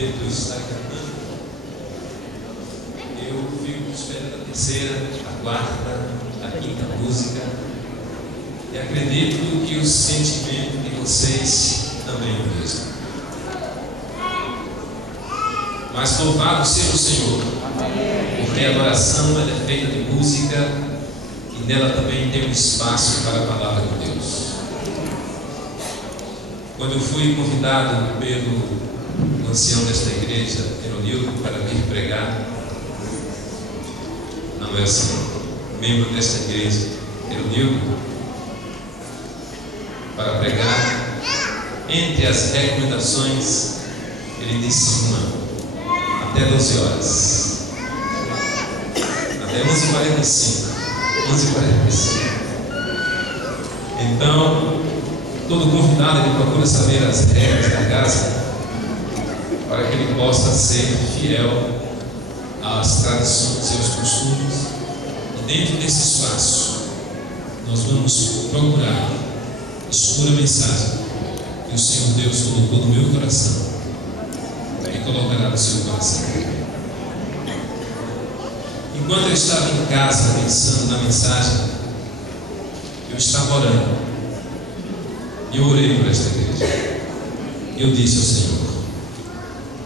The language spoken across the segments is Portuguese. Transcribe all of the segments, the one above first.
Pedro está cantando, eu fico esperando a terceira, a quarta, a quinta música, e acredito que o sentimento de vocês também é o mesmo. Mas louvado seja o Senhor, porque a adoração ela é feita de música e nela também tem um espaço para a palavra de Deus. Quando eu fui convidado pelo ancião desta igreja, Eronildo, para vir pregar, não é assim, membro desta igreja, Eronildo, para pregar, entre as recomendações, ele disse uma, até 12 horas, até 11h45, 11h45. Então, todo convidado ele procura saber as regras da casa para que ele possa ser fiel às tradições, seus costumes. E dentro desse espaço nós vamos procurar expor a mensagem que o Senhor Deus colocou no meu coração e colocará no seu coração. Enquanto eu estava em casa pensando na mensagem, eu estava orando. E eu orei por esta igreja. E eu disse ao Senhor: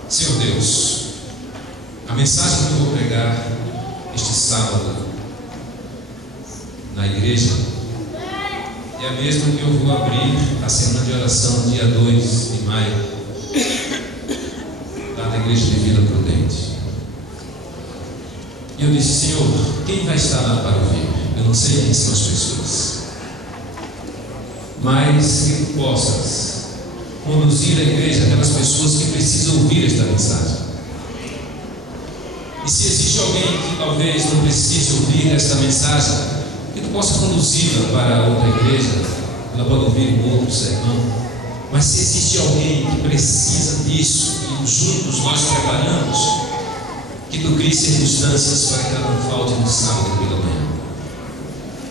Senhor Deus, a mensagem que eu vou pregar este sábado na igreja é a mesma que eu vou abrir a semana de oração dia 2 de maio, lá na igreja de Vila Prudente. E eu disse: Senhor, quem vai estar lá para ouvir? Eu não sei quem são as pessoas, mas que tu possas conduzir a igreja aquelas pessoas que precisam ouvir esta mensagem. E se existe alguém que talvez não precise ouvir esta mensagem, que tu possa conduzi-la para outra igreja, ela pode ouvir um outro sermão. Mas se existe alguém que precisa disso e juntos nós preparamos, que tu crie circunstâncias para que ela não falte no sábado pela manhã.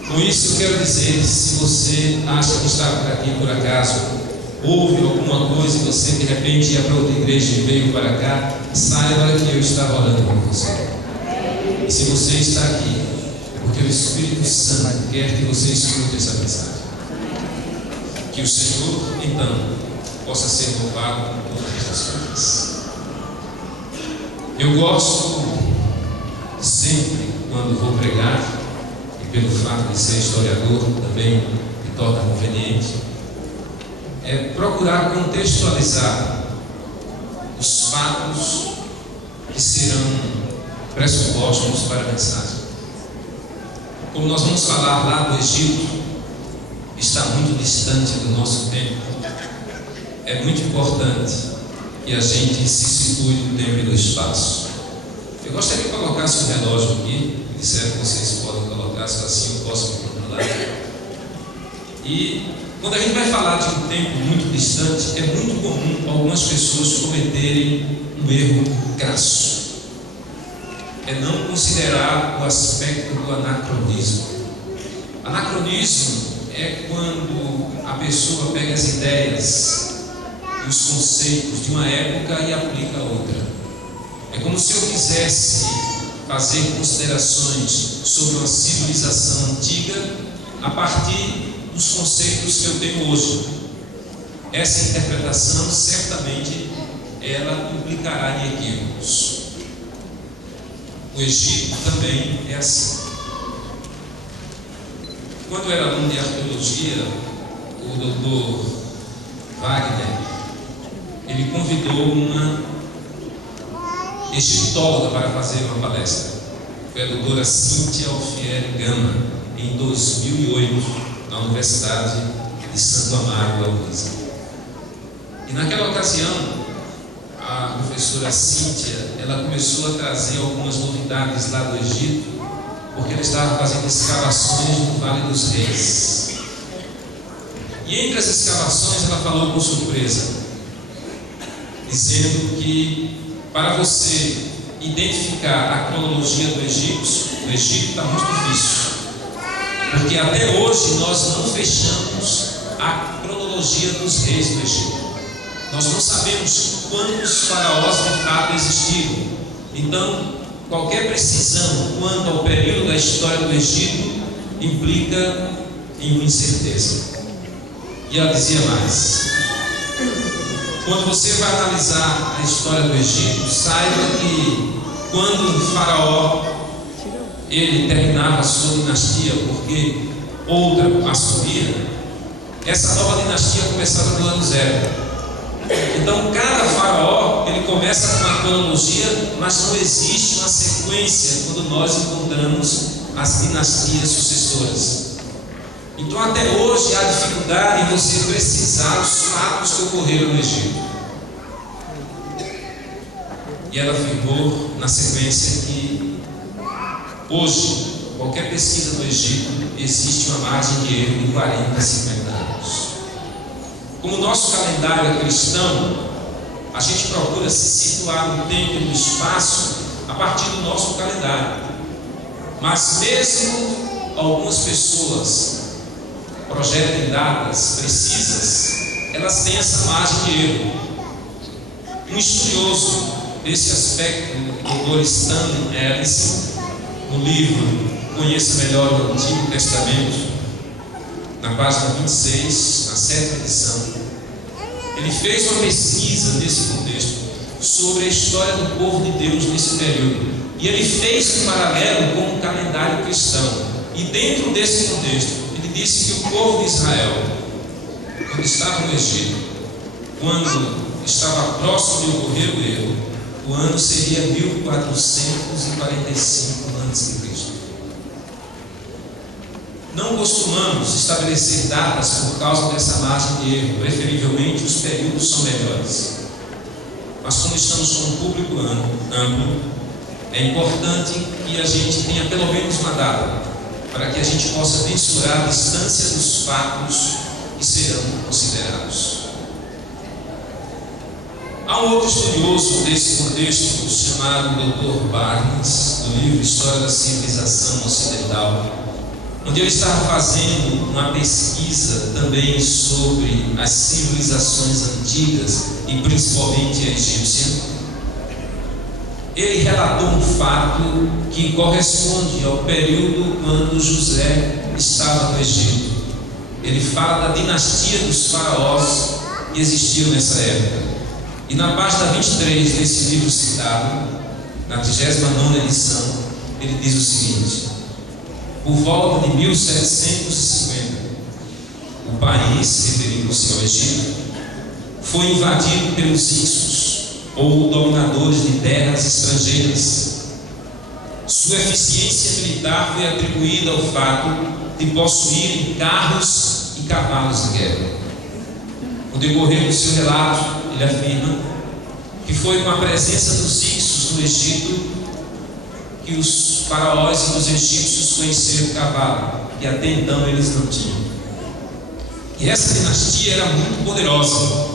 Com isso eu quero dizer, se você acha que está por aqui por acaso, ouve alguma coisa e você de repente ia para outra igreja e veio para cá, saiba que eu estava orando por você. E se você está aqui, é porque o Espírito Santo quer que você escute essa mensagem. Que o Senhor, então, possa ser louvado por todas as coisas. Eu gosto sempre, quando vou pregar, pelo fato de ser historiador também me torna conveniente, é procurar contextualizar os fatos que serão pressupostos para a mensagem. Como nós vamos falar lá do Egito, está muito distante do nosso tempo, é muito importante que a gente se situe no tempo e no espaço. Eu gostaria de colocar o relógio aqui, disseram que vocês podem colocar, se assim eu posso me controlar. E quando a gente vai falar de um tempo muito distante, é muito comum algumas pessoas cometerem um erro crasso. É não considerar o aspecto do anacronismo. Anacronismo é quando a pessoa pega as ideias e os conceitos de uma época e aplica a outra. É como se eu quisesse fazer considerações sobre uma civilização antiga a partir dos conceitos que eu tenho hoje. Essa interpretação certamente ela implicará em equívocos. O Egito também é assim. Quando eu era aluno de arqueologia, o doutor Wagner, ele convidou uma egiptóloga para fazer uma palestra. Foi a doutora Cíntia Alfieri Gama, em 2008, na Universidade de Santo Amaro, da Luísa. E naquela ocasião, a professora Cíntia, ela começou a trazer algumas novidades lá do Egito, porque ela estava fazendo escavações no Vale dos Reis. E entre as escavações, ela falou com surpresa, dizendo que para você identificar a cronologia do Egito está muito difícil, porque até hoje nós não fechamos a cronologia dos reis do Egito. Nós não sabemos quantos faraós de fato existiram. Então, qualquer precisão quanto ao período da história do Egito implica em uma incerteza. E ela dizia mais: quando você vai analisar a história do Egito, saiba que quando um faraó ele terminava a sua dinastia porque outra assumia, essa nova dinastia começava no ano zero. Então cada faraó ele começa com uma cronologia, mas não existe uma sequência quando nós encontramos as dinastias sucessoras. Então até hoje há dificuldade em você precisar os fatos que ocorreram no Egito. E ela afirmou na sequência que hoje, qualquer pesquisa do Egito, existe uma margem de erro de 40 a 50 anos. Como o nosso calendário é cristão, a gente procura se situar no tempo e no espaço a partir do nosso calendário. Mas mesmo algumas pessoas projetem datas precisas, elas têm essa margem de erro. Um estudioso desse aspecto, o Dr. Stanley Ellison, no livro Conheça Melhor o Antigo Testamento, na página 26, na 7ª edição, ele fez uma pesquisa nesse contexto sobre a história do povo de Deus nesse período, e ele fez um paralelo com o calendário cristão. E dentro desse contexto, ele disse que o povo de Israel, quando estava no Egito, quando estava próximo de ocorrer o erro, o ano seria 1445 a.C. Não costumamos estabelecer datas por causa dessa margem de erro. Preferivelmente os períodos são melhores. Mas como estamos com um público amplo, é importante que a gente tenha pelo menos uma data, para que a gente possa mensurar a distância dos fatos que serão considerados. Há um outro estudioso desse contexto, chamado Dr. Barnes, do livro História da Civilização Ocidental, onde ele estava fazendo uma pesquisa também sobre as civilizações antigas e principalmente a egípcia. Ele relatou um fato que corresponde ao período quando José estava no Egito. Ele fala da dinastia dos faraós que existiu nessa época. E na página 23 desse livro citado, na 39ª edição, ele diz o seguinte: por volta de 1750, o país, referindo-se ao Egito, foi invadido pelos Hicsos, ou dominadores de terras estrangeiras. Sua eficiência militar foi atribuída ao fato de possuírem carros e cavalos de guerra. No decorrer do seu relato, ele afirma que foi com a presença dos Hicsos no Egito que os faraós e os egípcios conheceram o cavalo, que até então eles não tinham. E essa dinastia era muito poderosa,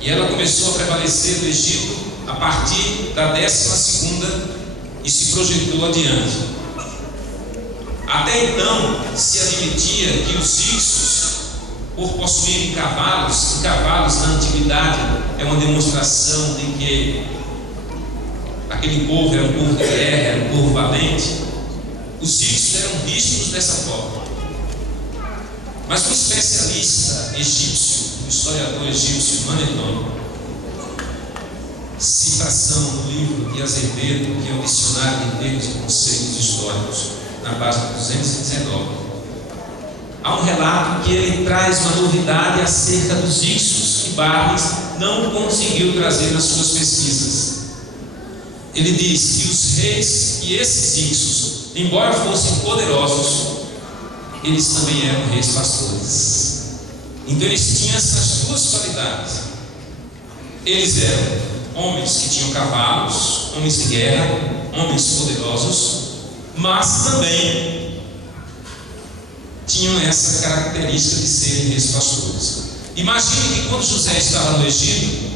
e ela começou a prevalecer no Egito a partir da 12ª e se projetou adiante. Até então se admitia que os Hicsos, por possuírem cavalos, e cavalos na antiguidade é uma demonstração de que aquele povo era um povo de guerra, era um povo valente, os Hicsos eram vistos dessa forma. Mas um especialista egípcio, um historiador egípcio, Manetón, citação no livro de Azevedo, que é o Dicionário de Termos e Conceitos Históricos, na página 219, há um relato que ele traz uma novidade acerca dos Hicsos que Barnes não conseguiu trazer nas suas pesquisas. Ele diz que os reis e esses Hicsos, embora fossem poderosos, eles também eram reis pastores. Então eles tinham essas duas qualidades. Eles eram homens que tinham cavalos, homens de guerra, homens poderosos, mas também tinham essa característica de serem reis pastores. Imagine que quando José estava no Egito,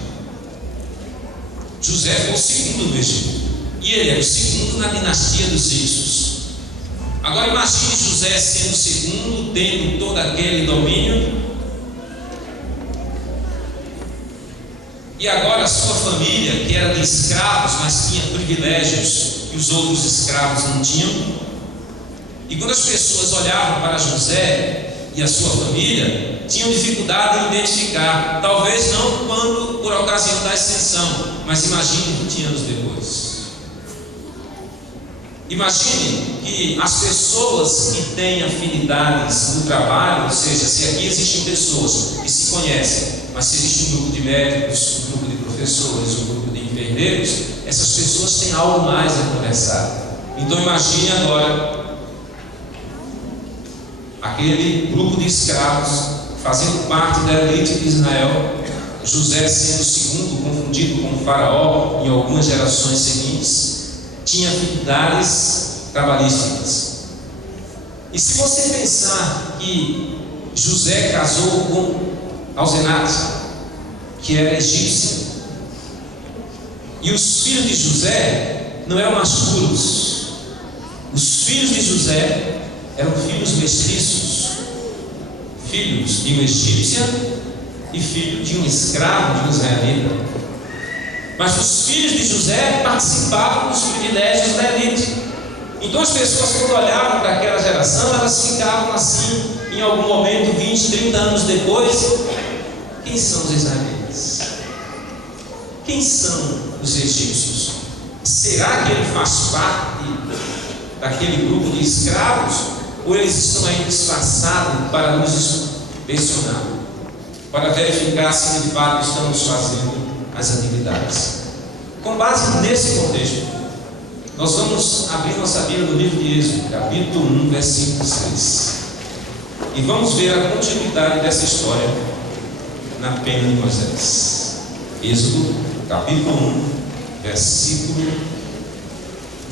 José foi o segundo no Egito, e ele era o segundo na dinastia dos Hicsos. Agora imagine José sendo o segundo, tendo todo aquele domínio, E agora a sua família, que era de escravos, mas tinha privilégios que os outros escravos não tinham. E quando as pessoas olhavam para José e a sua família, tinham dificuldade em identificar, talvez não quando por ocasião da ascensão, mas imagine 20 anos depois. Imagine que as pessoas que têm afinidades no trabalho, ou seja, se aqui existem pessoas que se conhecem, mas se existe um grupo de médicos, um grupo de professores, um grupo de enfermeiros, essas pessoas têm algo mais a conversar. Então imagine agora aquele grupo de escravos fazendo parte da elite de Israel, José sendo o segundo, confundido com o faraó em algumas gerações seguintes, tinha afinidades trabalhísticas. E se você pensar que José casou com Alzenate, que era egípcia, e os filhos de José não eram masculinos, os filhos de José eram filhos mestiços, filhos de uma egípcia e filho de um escravo de um israelita. Mas os filhos de José participavam dos privilégios da elite. Então as pessoas, quando olhavam para aquela geração, elas ficavam assim, em algum momento, 20, 30 anos depois: quem são os israelitas? Quem são os egípcios? Será que ele faz parte daquele grupo de escravos? Ou eles estão aí disfarçados para nos inspecionar, para verificar se de fato estamos fazendo as atividades? Com base nesse contexto, nós vamos abrir nossa Bíblia no livro de Êxodo, capítulo 1, versículo 6, e vamos ver a continuidade dessa história na pena de Moisés. Êxodo, capítulo 1, versículo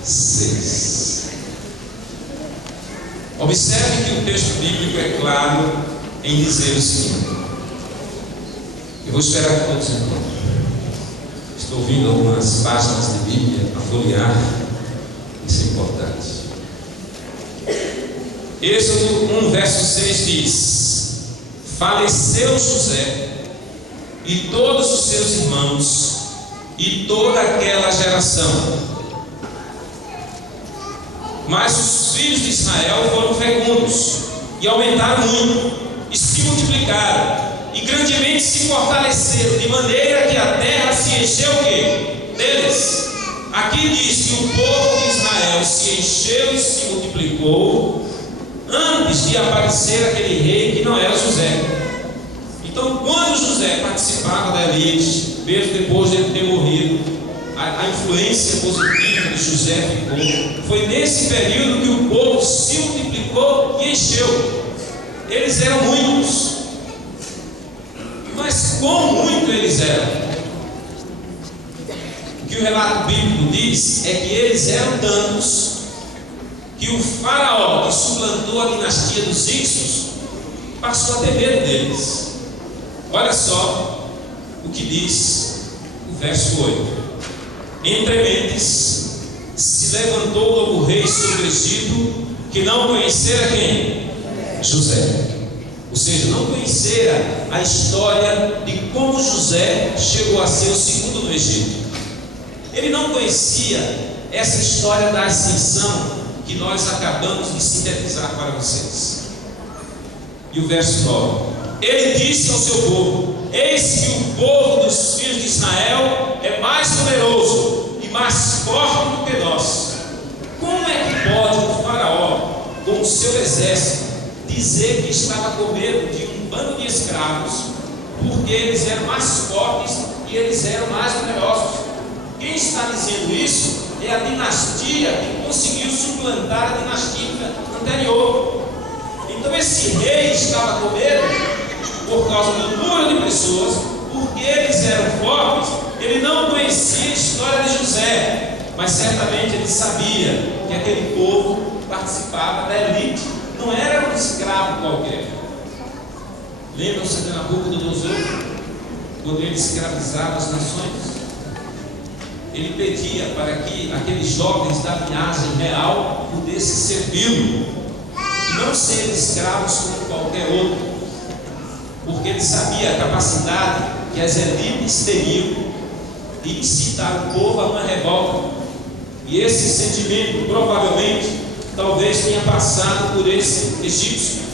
6. Observe que o texto bíblico é claro em dizer o seguinte. Eu vou esperar que todos encontrem. Estou ouvindo algumas páginas de Bíblia a folhear. Isso é importante. Êxodo 1, verso 6 diz: faleceu José e todos os seus irmãos e toda aquela geração. Mas os filhos de Israel foram fecundos e aumentaram muito, e se multiplicaram, e grandemente se fortaleceram, de maneira que a terra se encheu o quê? Deles. Aqui diz que o povo de Israel se encheu e se multiplicou antes de aparecer aquele rei que não era José. Então, quando José participava da elite, mesmo depois de ele ter morrido, a influência positiva de José ficou. Foi nesse período que o povo se multiplicou e encheu. Eles eram muitos. Mas quão muito eles eram? O que o relato bíblico diz é que eles eram tantos que o faraó que suplantou a dinastia dos Íxos passou a ter medo deles. Olha só o que diz o verso 8. Entre mentes se levantou o novo rei sobre o Egito, que não conhecera quem? José. Ou seja, não conhecera a história de como José chegou a ser o segundo no Egito. Ele não conhecia essa história da ascensão que nós acabamos de sintetizar para vocês. E o verso 9: ele disse ao seu povo: eis que o povo dos filhos de Israel é mais numeroso e mais forte do que nós. Como é que pode o faraó, com o seu exército, dizer que estava com medo de um bando de escravos, porque eles eram mais fortes e eles eram mais numerosos? Quem está dizendo isso é a dinastia que conseguiu suplantar a dinastia anterior. Então esse rei estava com medo por causa do número de pessoas, porque eles eram fortes. Ele não conhecia a história de José, mas certamente ele sabia que aquele povo participava da elite, não era um escravo qualquer. Lembram-se de Nabucodonosor, quando ele escravizava as nações? Ele pedia para que aqueles jovens da linhagem real pudessem servi-lo, e não ser escravos como qualquer outro, porque ele sabia a capacidade que as elites teriam de incitar o povo a uma revolta. E esse sentimento provavelmente talvez tenha passado por esse egípcio.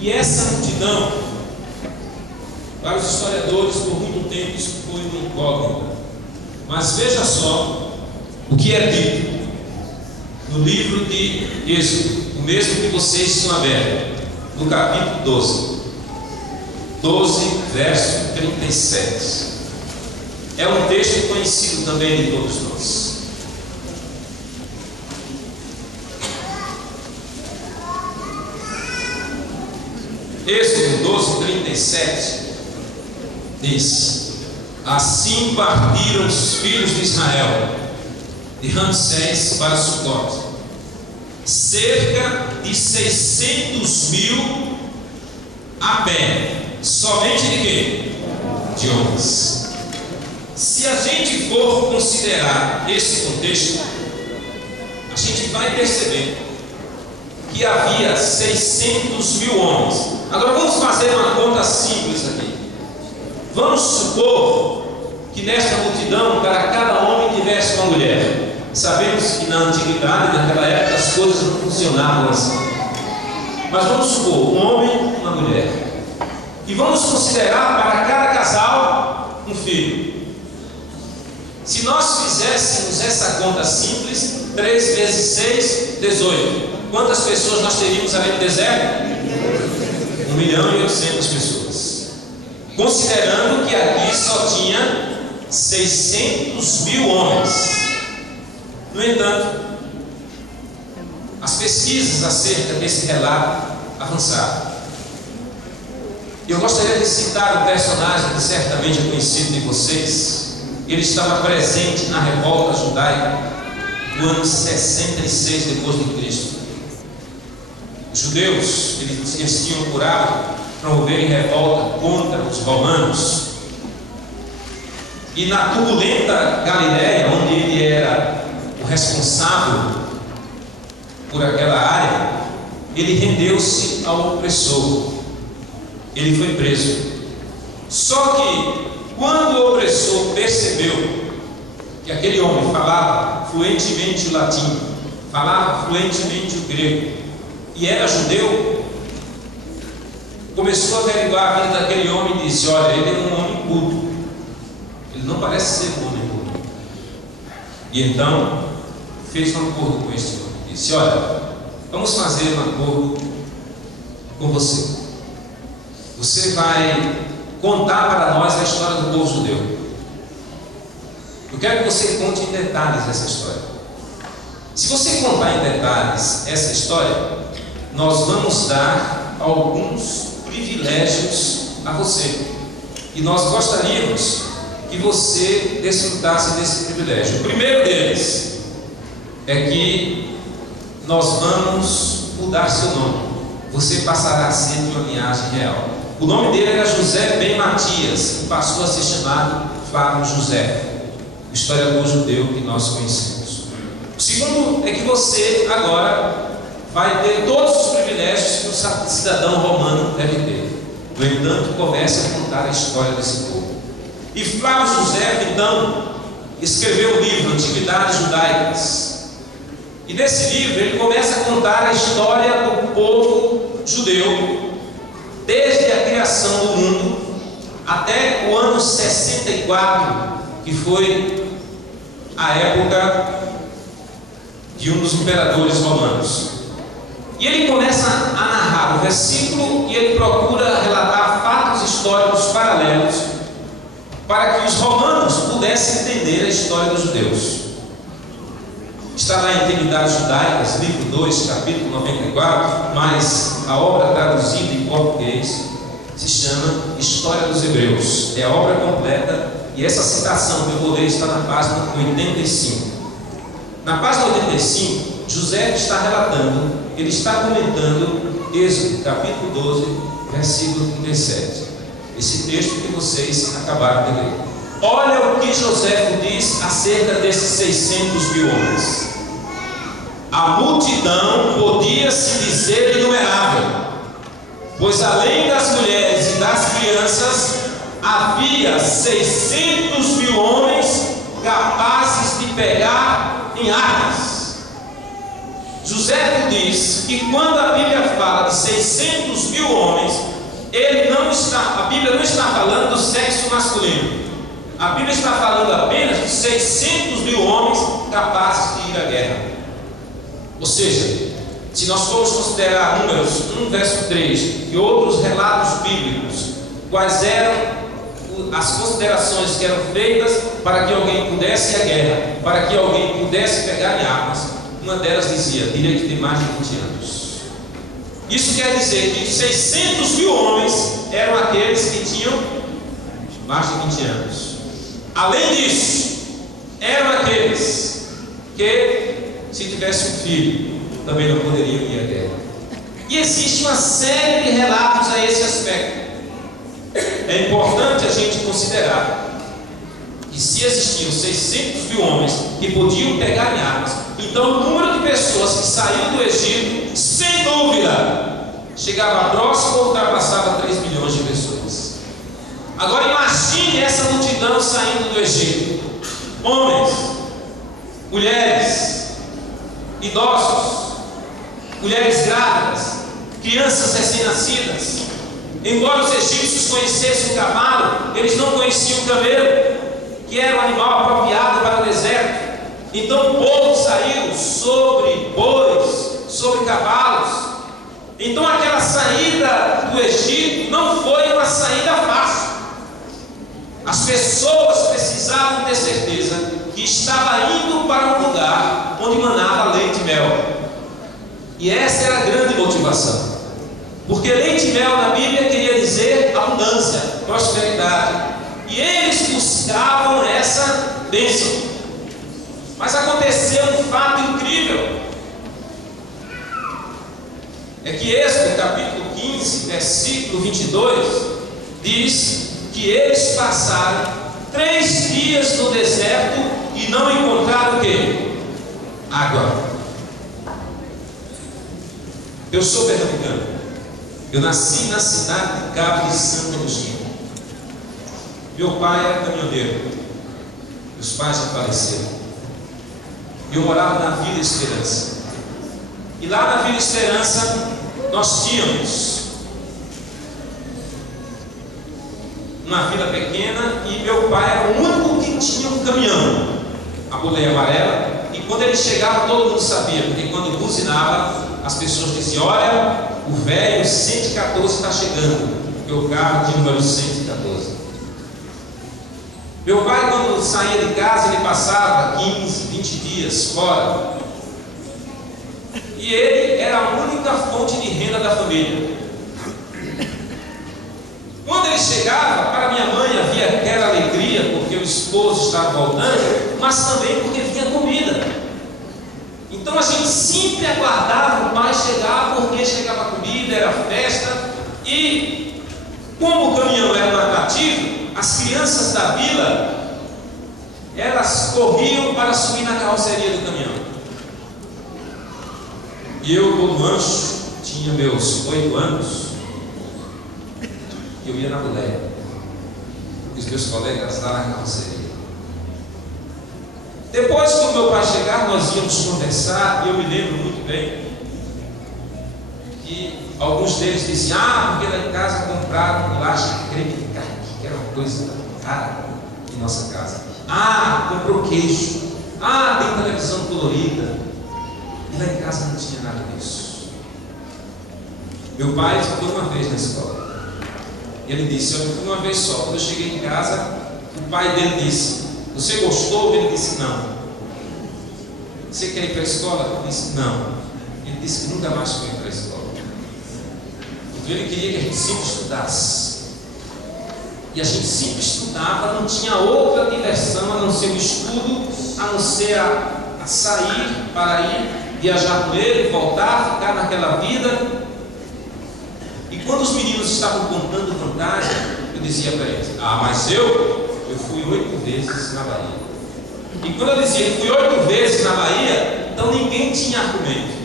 E essa multidão, para os historiadores, por muito tempo isso foi uma incógnita. Mas veja só o que é dito no livro de Êxodo, o mesmo que vocês estão abertos, no capítulo 12, verso 37. É um texto conhecido também de todos nós. Êxodo 12, 37 diz: assim partiram os filhos de Israel de Ramsés para Sucote, cerca de 600.000 a pé. Somente de quê? De homens. Se a gente for considerar esse contexto, a gente vai perceber que havia 600.000 homens. Agora vamos fazer uma conta simples aqui. Vamos supor que nesta multidão, para cada homem tivesse uma mulher. Sabemos que na antiguidade, naquela época, as coisas não funcionavam assim. Mas vamos supor um homem e uma mulher. E vamos considerar para cada casal um filho. Se nós fizéssemos essa conta simples, 3 vezes 6, 18. Quantas pessoas nós teríamos ali no deserto? 1.800.000 pessoas. Considerando que aqui só tinha 600.000 homens. No entanto, as pesquisas acerca desse relato avançaram. Eu gostaria de citar um personagem que certamente é conhecido de vocês. Ele estava presente na revolta judaica no ano 66 depois de Cristo. Os judeus, eles tinham por hábito promoverem revolta contra os romanos. E na turbulenta Galiléia, onde ele era o responsável por aquela área, ele rendeu-se ao opressor. Ele foi preso. Só que quando o opressor percebeu que aquele homem falava fluentemente o latim, falava fluentemente o grego e era judeu, começou a averiguar a vida daquele homem e disse: olha, ele é um homem culto, ele não parece ser um homem culto. E então fez um acordo com este homem, disse: olha, vamos fazer um acordo com você. Você vai contar para nós a história do povo judeu. Eu quero que você conte em detalhes essa história. Se você contar em detalhes essa história, nós vamos dar alguns privilégios a você. E nós gostaríamos que você desfrutasse desse privilégio. O primeiro deles é que nós vamos mudar seu nome. Você passará a ser de uma linhagem real. O nome dele era José Ben Matias e passou a ser chamado Flávio José, o historiador judeu que nós conhecemos. O segundo é que você agora vai ter todos os privilégios que o cidadão romano deve ter. No entanto, comece a contar a história desse povo. E Flávio José, então, escreveu o livro Antiguidades Judaicas. E nesse livro ele começa a contar a história do povo judeu, desde a criação do mundo até o ano 64, que foi a época de um dos imperadores romanos. E ele começa a narrar o versículo e ele procura relatar fatos históricos paralelos para que os romanos pudessem entender a história dos judeus. Está lá em Antiguidades Judaicas, livro 2, capítulo 94, mas a obra traduzida em português se chama História dos Hebreus. É a obra completa e essa citação que eu vou ler está na página 85. Na página 85, José está relatando, ele está comentando Êxodo, capítulo 12, versículo 37. Esse texto que vocês acabaram de ler. Olha o que José diz acerca desses 600.000 homens. A multidão podia-se dizer inumerável, pois além das mulheres e das crianças, havia 600 mil homens capazes de pegar em armas. José diz que quando a Bíblia fala de 600 mil homens, a Bíblia não está falando do sexo masculino. A Bíblia está falando apenas de 600 mil homens capazes de ir à guerra. Ou seja, se nós formos considerar Números 1, verso 3 e outros relatos bíblicos, quais eram as considerações que eram feitas para que alguém pudesse ir à guerra, para que alguém pudesse pegar em armas, uma delas dizia: teria que ter mais de 20 anos. Isso quer dizer que 600 mil homens eram aqueles que tinham mais de 20 anos. Além disso, eram aqueles que, se tivesse um filho, também não poderiam ir à guerra. E existe uma série de relatos a esse aspecto. É importante a gente considerar que se existiam 600 mil homens que podiam pegar em armas, então o número de pessoas que saíram do Egito, sem dúvida, chegava próximo ou ultrapassava 3 milhões de pessoas. Agora imagine essa multidão saindo do Egito: homens, mulheres, idosos, mulheres grávidas, crianças recém-nascidas. Embora os egípcios conhecessem o cavalo, eles não conheciam o camelo, que era um animal apropriado para o deserto. Então o povo saiu sobre bois, sobre cavalos. Então aquela saída do Egito não foi uma saída fácil. As pessoas precisavam ter certeza que estava indo para um lugar onde manava leite e mel. E essa era a grande motivação. Porque leite e mel na Bíblia queria dizer abundância, prosperidade. E eles buscavam essa bênção. Mas aconteceu um fato incrível. É que Êxodo capítulo 15, versículo 22, diz que eles passaram 3 dias no deserto e não encontraram o quê? Água. Eu sou pernambucano. Eu nasci na cidade de Cabo de Santo Agostinho. Meu pai era caminhoneiro. Meus pais já faleceram. Eu morava na Vila Esperança. E lá na Vila Esperança nós tínhamos uma vila pequena e meu pai era o único que tinha um caminhão, a boleia amarela. E quando ele chegava todo mundo sabia, porque quando buzinava as pessoas diziam: olha, o velho 114 está chegando, porque o carro de número 114. Meu pai, quando saía de casa, ele passava 15, 20 dias fora. E ele era a única fonte de renda da família. Quando ele chegava, para minha mãe havia aquela alegria, porque o esposo estava voltando, mas também porque vinha comida. Então a gente sempre aguardava o pai chegar, porque chegava comida, era festa. E como o caminhão era um atrativo, as crianças da vila, elas corriam para subir na carroceria do caminhão. E eu, todo mancho, tinha meus 8 anos, e eu ia na boleia. Os meus colegas lá na carroceria. Depois, quando meu pai chegar, nós íamos conversar, e eu me lembro muito bem que alguns deles diziam: ah, porque lá em casa compraram um laje de creme de carne, que era uma coisa cara em nossa casa. Ah, comprou queijo. Ah, tem televisão colorida. E lá em casa não tinha nada disso. Meu pai foi uma vez na escola. E ele disse: eu fui uma vez só. Quando eu cheguei em casa, o pai dele disse: você gostou? Ele disse: não. Você quer ir para a escola? Ele disse: não. Ele disse que nunca mais foi para a escola. Porque ele queria que a gente sempre estudasse. E a gente sempre estudava, não tinha outra diversão a não ser o estudo, a não ser a sair para ir viajar com ele, voltar, ficar naquela vida. E quando os meninos estavam contando vantagem, eu dizia para eles: ah, mas eu fui 8 vezes na Bahia. E quando eu dizia que fui 8 vezes na Bahia, então ninguém tinha argumento.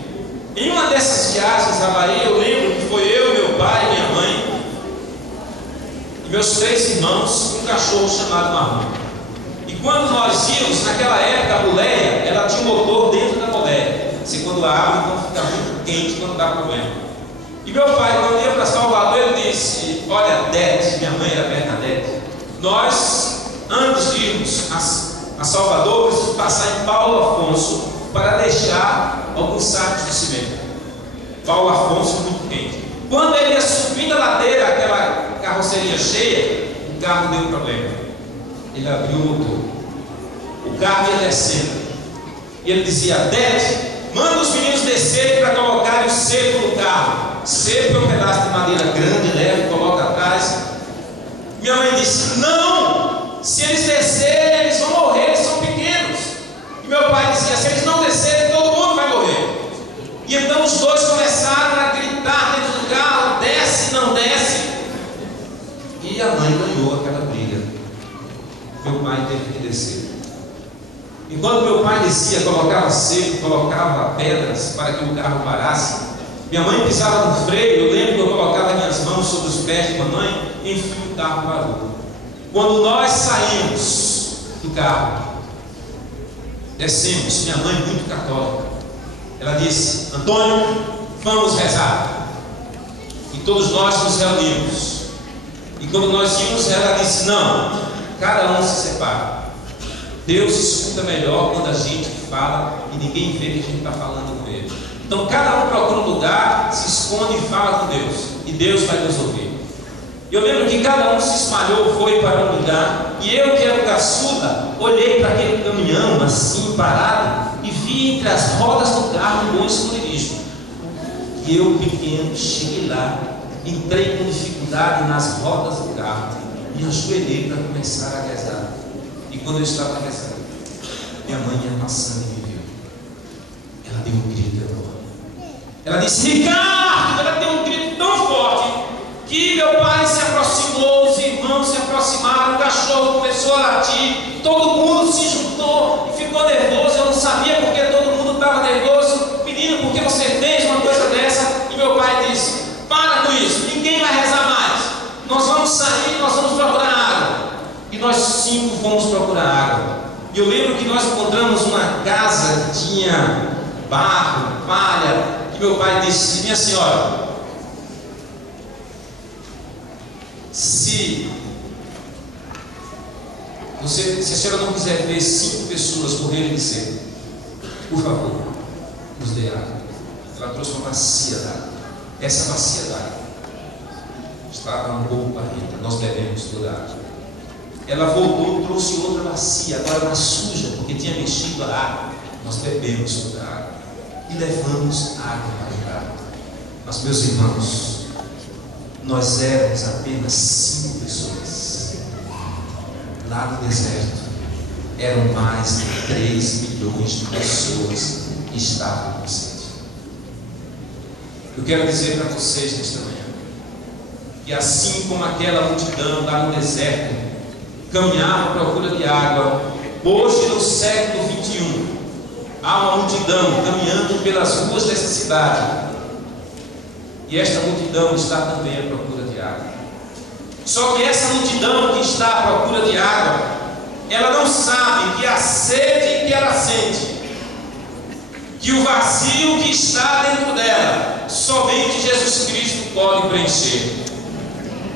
Em uma dessas viagens na Bahia, eu lembro que foi eu, meu pai e minha mãe. meus 3 irmãos e um cachorro chamado Marrom. E quando nós íamos, naquela época, a boleia, ela tinha um motor dentro da boleia. Você quando abre, então fica muito quente quando dá problema. E meu pai, quando ia para Salvador, ele disse: olha, Dete, minha mãe era Bernadette, nós, antes de irmos a Salvador, precisamos passar em Paulo Afonso para deixar alguns sacos de cimento. Paulo Afonso, muito quente. Quando ele ia subindo a ladeira, aquela carroceria cheia, o carro deu um problema. Ele abriu o motor, o carro ia descendo, e ele dizia: Dete, manda os meninos descerem para colocarem o cerco no carro. Cerco é um pedaço de madeira grande, leve, coloca atrás. Minha mãe disse: não, se eles descerem, eles vão morrer, eles são pequenos. E meu pai dizia: se eles não descerem, todo mundo vai morrer. E então os dois começaram a gritar dentro do carro: desce, não desce. E a mãe ganhou aquela briga. Meu pai teve que descer. Enquanto meu pai descia, colocava seco, colocava pedras para que o carro parasse, minha mãe pisava no freio. Eu lembro que eu colocava minhas mãos sobre os pés de mamãe, e enfim o carro parou. Quando nós saímos do carro, descemos, minha mãe muito católica, ela disse: Antônio, vamos rezar. E todos nós nos reunimos. E quando nós íamos, ela disse: não, cada um se separa. Deus escuta melhor quando a gente fala e ninguém vê que a gente está falando com Ele. Então cada um procura um lugar, se esconde e fala com Deus, e Deus vai nos ouvir. Eu lembro que cada um se espalhou, foi para um lugar, e eu, que era o caçula, olhei para aquele caminhão assim, parado, e vi entre as rodas do carro um bom esconderijo. E eu, pequeno, cheguei lá, entrei com dificuldade nas rodas do carro, e ajoelhei para começar a rezar. E quando eu estava rezando, minha mãe ia passando e me viu. Ela deu um grito enorme. Ela disse: Ricardo! Ela deu um grito tão forte que meu pai se aproximou, os irmãos se aproximaram, o cachorro começou a latir, todo mundo se juntou e ficou nervoso. Eu não sabia porque todo mundo estava nervoso. Menino, por que você fez uma coisa dessa? E meu pai disse: para com isso, ninguém vai rezar mais. Nós vamos sair, nós vamos procurar água. E nós 5 fomos procurar água. E eu lembro que nós encontramos uma casa que tinha barro, palha. E meu pai disse: minha senhora, se a senhora não quiser ver 5 pessoas morrerem de sede, por favor, nos dê água. Ela trouxe uma bacia d'água. Essa bacia d'água estava um pouco barrenta. Nós bebemos toda a água. Ela voltou e trouxe outra bacia, agora mais suja, porque tinha mexido a água. Nós bebemos toda a água e levamos água para cá. Mas, meus irmãos, nós éramos apenas 5 pessoas. Lá no deserto eram mais de 3 milhões de pessoas que estavam com sede. Eu quero dizer para vocês nesta manhã que, assim como aquela multidão lá no deserto caminhava à procura de água, hoje no século 21 há uma multidão caminhando pelas ruas dessa cidade, e esta multidão está também à procura de água. Só que essa multidão que está à procura de água, ela não sabe que a sede que ela sente, que o vazio que está dentro dela, somente Jesus Cristo pode preencher.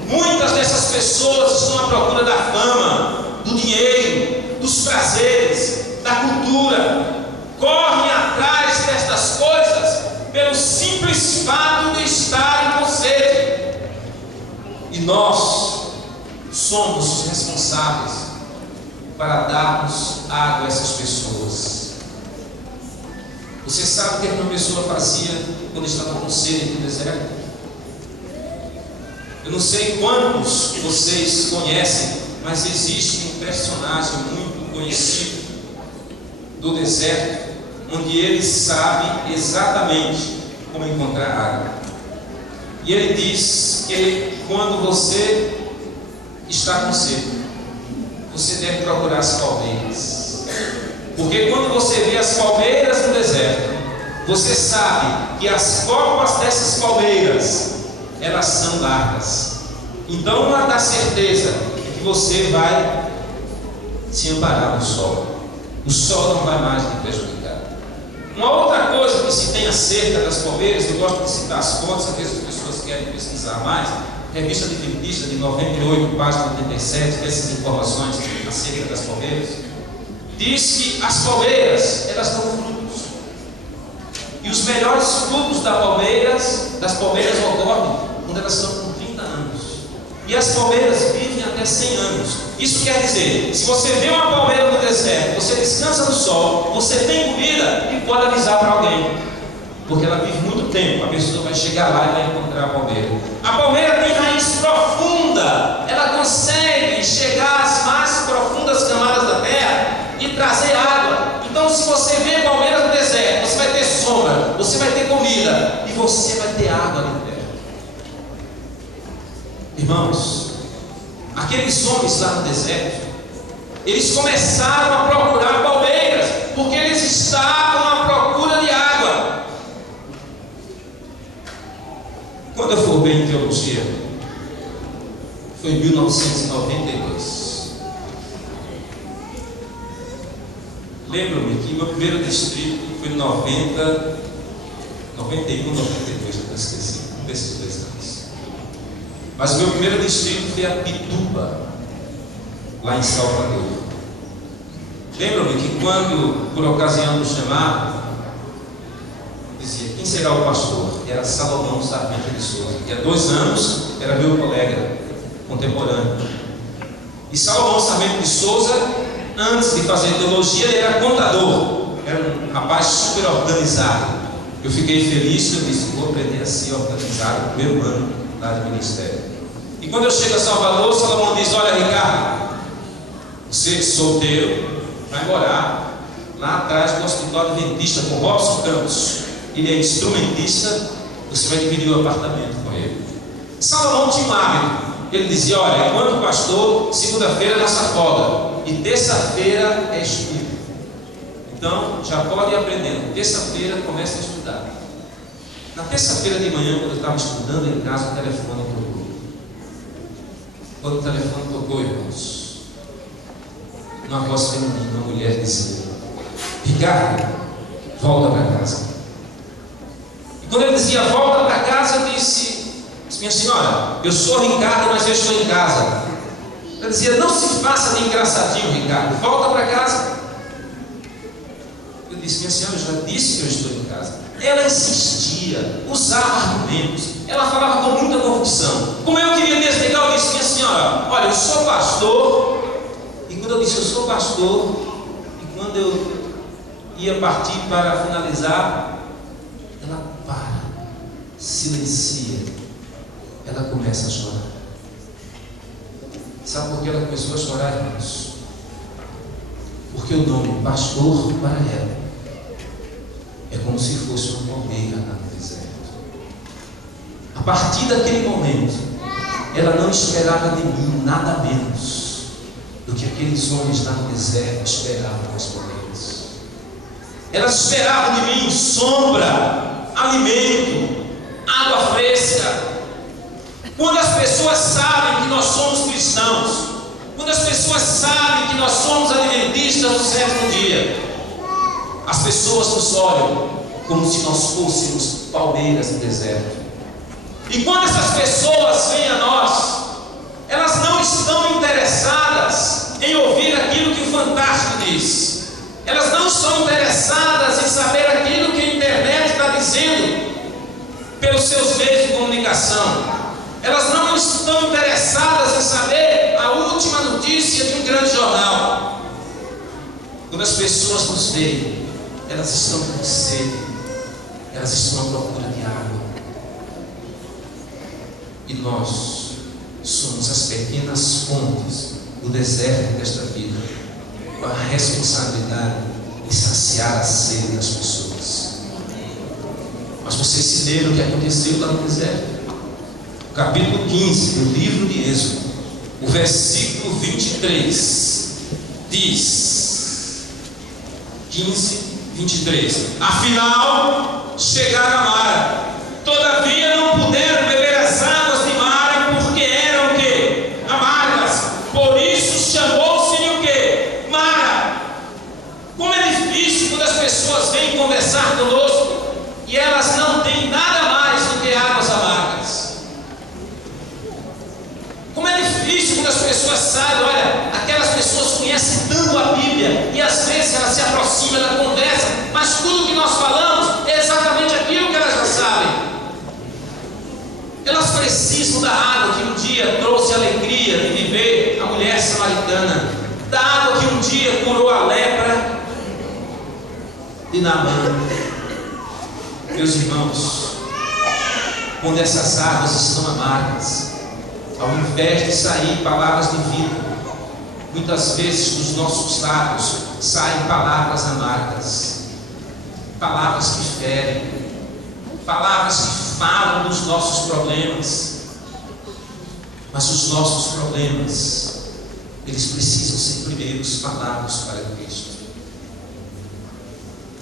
Muitas dessas pessoas estão à procura da fama, do dinheiro, dos prazeres, da cultura, correm atrás destas coisas pelo simples fato de estarem com sede. E nós somos os responsáveis para darmos água a essas pessoas. Você sabe o que uma pessoa fazia quando estava com sede no deserto? Eu não sei quantos vocês conhecem, mas existe um personagem muito conhecido do deserto, onde ele sabe exatamente como encontrar água. E ele diz que quando você está com sede, você deve procurar as palmeiras. Porque quando você vê as palmeiras no deserto, você sabe que as copas dessas palmeiras, elas são largas. Então uma dá certeza é que você vai se amparar no sol. O sol não vai mais lhe prejudicar. Uma outra coisa que se tem acerca das palmeiras, eu gosto de citar as fontes, às vezes as pessoas querem pesquisar mais. Revista Adventista de 98, página 87, essas informações acerca das palmeiras. Diz que as palmeiras, elas dão frutos. E os melhores frutos das palmeiras ocorrem quando elas estão com 30 anos. E as palmeiras vivem até 100 anos. Isso quer dizer, se você vê uma palmeira no deserto, você descansa no sol, você tem comida e pode avisar para alguém. Porque ela vive muito tempo, a pessoa vai chegar lá e vai encontrar a palmeira. A palmeira tem raiz profunda, ela consegue chegar às mais profundas camadas da terra e trazer água. Então, se você vê palmeiras no deserto, você vai ter sombra, você vai ter comida e você vai ter água ali dentro. Irmãos, aqueles homens lá no deserto, eles começaram a procurar palmeiras, porque eles estavam à procura de água. Quando eu formei em teologia, foi em 1992. Lembro-me que meu primeiro distrito foi em 90, 91, 92, eu esqueci, um desses 2 anos. Mas o meu primeiro distrito foi a Pituba, lá em Salvador. Lembro-me que quando, por ocasião do chamado, dizia, quem será o pastor? Era Salomão Sarmento de Souza, que há 2 anos era meu colega contemporâneo. E Salomão Sarmento de Souza, antes de fazer teologia, ele era contador, era um rapaz super organizado. Eu fiquei feliz que eu disse, vou aprender a ser organizado no primeiro ano lá de ministério. E quando eu chego a Salvador, Salomão diz, olha Ricardo, você solteiro, vai morar lá atrás do Hospital Adventista com Robson Campos. Ele é instrumentista, você vai dividir o apartamento com ele. Salomão tinha um hábito, ele dizia, olha, enquanto pastor, segunda-feira é nossa folga e terça-feira é estudo. Então, já pode ir aprendendo, terça-feira começa a estudar. Na terça-feira de manhã, quando eu estava estudando em casa, o telefone tocou. Quando o telefone tocou, irmãos, uma voz feminina, uma mulher dizia, Ricardo, volta para casa. E quando ele dizia, volta para casa, eu disse, minha senhora, eu sou Ricardo, mas eu estou em casa. Ela dizia, não se faça de engraçadinho, Ricardo, volta para casa. Eu disse, minha senhora, eu já disse que eu estou em casa. Ela insistia, usava argumentos, ela falava com muita convicção. Como eu queria desligar, eu disse, minha senhora, olha, eu sou pastor. E quando eu disse, eu sou pastor, e quando eu ia partir para finalizar, ela para, silencia, ela começa a chorar. Sabe por que ela começou a chorar, irmãos? Porque o nome pastor para ela é como se fosse uma palmeira no deserto. A partir daquele momento, ela não esperava de mim nada menos do que aqueles homens lá no deserto esperavam das palmeiras. Elas esperavam de mim sombra, alimento, água fresca. Quando as pessoas sabem que nós somos cristãos, quando as pessoas sabem que nós somos adventistas do 7º dia, as pessoas nos olham como se nós fôssemos palmeiras no deserto. E quando essas pessoas vêm a nós, elas não estão interessadas em ouvir aquilo que o Fantástico diz. Elas não estão interessadas em saber aquilo que a internet está dizendo pelos seus meios de comunicação. Elas não estão interessadas em saber a última notícia de um grande jornal. Quando as pessoas nos veem, elas estão com sede, elas estão à procura de água. E nós somos as pequenas fontes do deserto desta vida, com a responsabilidade de saciar a sede das pessoas. Mas vocês se lembram o que aconteceu lá no deserto? Capítulo 15 do livro de Êxodo, o versículo 23 diz, 15, 23, afinal chegaram a Mara, todavia não puderam beber as águas de Mara, porque eram que conversar conosco e elas não têm nada mais do que águas amargas. Como é difícil quando as pessoas saibam, olha, aquelas pessoas conhecem tanto a Bíblia e às vezes elas se aproximam, elas conversam, mas tudo que nós falamos é exatamente aquilo que elas já sabem. Elas precisam da água que um dia trouxe alegria de viver a mulher samaritana, da água que um dia curou a lepra de Naamã. Meus irmãos, quando essas águas estão amargas, ao invés de sair palavras de vida, muitas vezes dos nossos lábios saem palavras amargas, palavras que ferem, palavras que falam dos nossos problemas. Mas os nossos problemas, eles precisam ser primeiros falados para Cristo.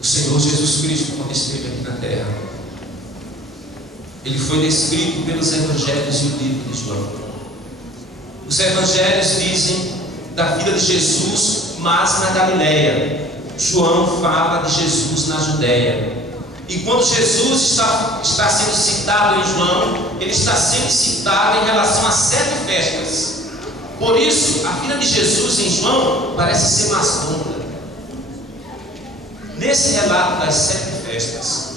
O Senhor Jesus Cristo, quando esteve aqui na terra, ele foi descrito pelos evangelhos e o livro de João. Os evangelhos dizem da vida de Jesus, mas na Galileia. João fala de Jesus na Judéia. E quando Jesus está sendo citado em João, ele está sendo citado em relação a 7 festas. Por isso, a vida de Jesus em João parece ser mais longa. Nesse relato das 7 festas,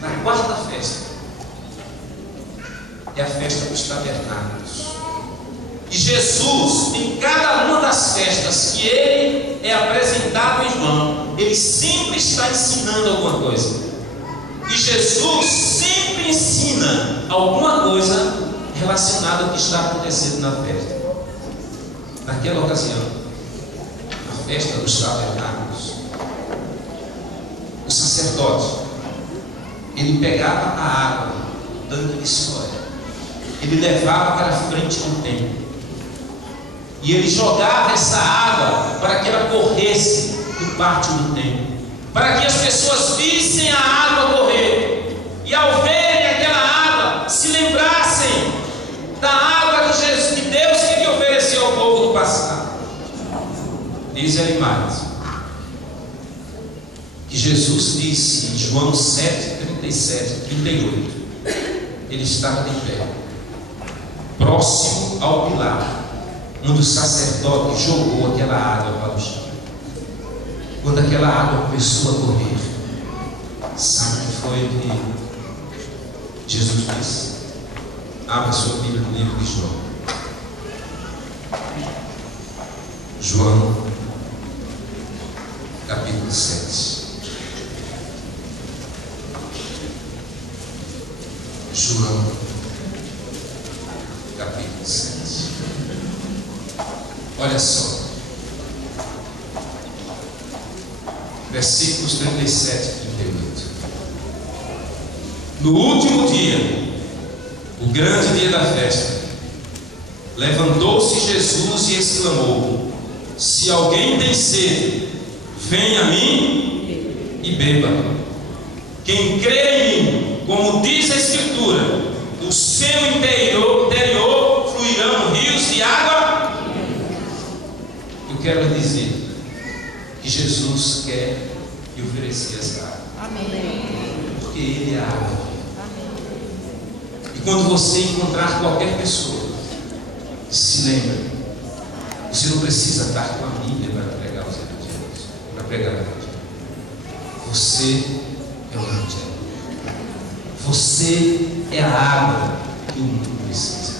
na 4ª festa, é a festa dos tabernáculos. E Jesus, em cada uma das festas que ele é apresentado em João, ele sempre está ensinando alguma coisa. E Jesus sempre ensina alguma coisa relacionada ao que está acontecendo na festa. Naquela ocasião, a festa dos tabernáculos, o sacerdote, ele pegava a água, tanque de história, ele levava para a frente do templo, e ele jogava essa água para que ela corresse no pátio do templo, para que as pessoas vissem a água correr, e ao verem aquela água, se lembrassem da água que Deus queria oferecer ao povo do passado. Diz ele mais, que Jesus disse em João 7, 37, 38, ele estava de pé, próximo ao pilar, onde o sacerdote jogou aquela água para o chão. Quando aquela água começou a correr, sabe o que foi que Jesus disse? Abra sua Bíblia no livro de João. João, capítulo 7. João, capítulo 7. Olha só, versículos 37 e 38. No último dia, o grande dia da festa, levantou-se Jesus e exclamou: se alguém tem sede, venha a mim e beba. Quem crê em mim, como diz a Escritura, do seu interior fluirão rios de água. Eu quero dizer que Jesus quer lhe oferecer essa água. Amém. Porque Ele é a água. Amém. E quando você encontrar qualquer pessoa, se lembre, você não precisa estar com a Bíblia para pregar os evangelhos, para pregar o evangelho. Você é o evangelho. Você é a água que o mundo precisa.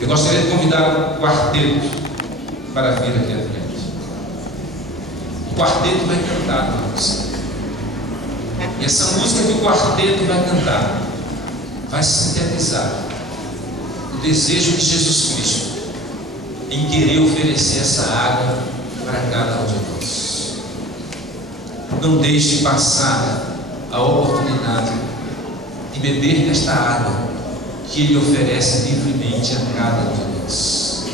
Eu gostaria de convidar o quarteto para vir aqui à frente. O quarteto vai cantar para você. E essa música que o quarteto vai cantar vai sintetizar o desejo de Jesus Cristo em querer oferecer essa água para cada um de nós. Não deixe passar a oportunidade de beber desta água que Ele oferece livremente a cada um de nós.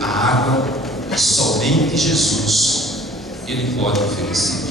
A água que somente Jesus Ele pode oferecer.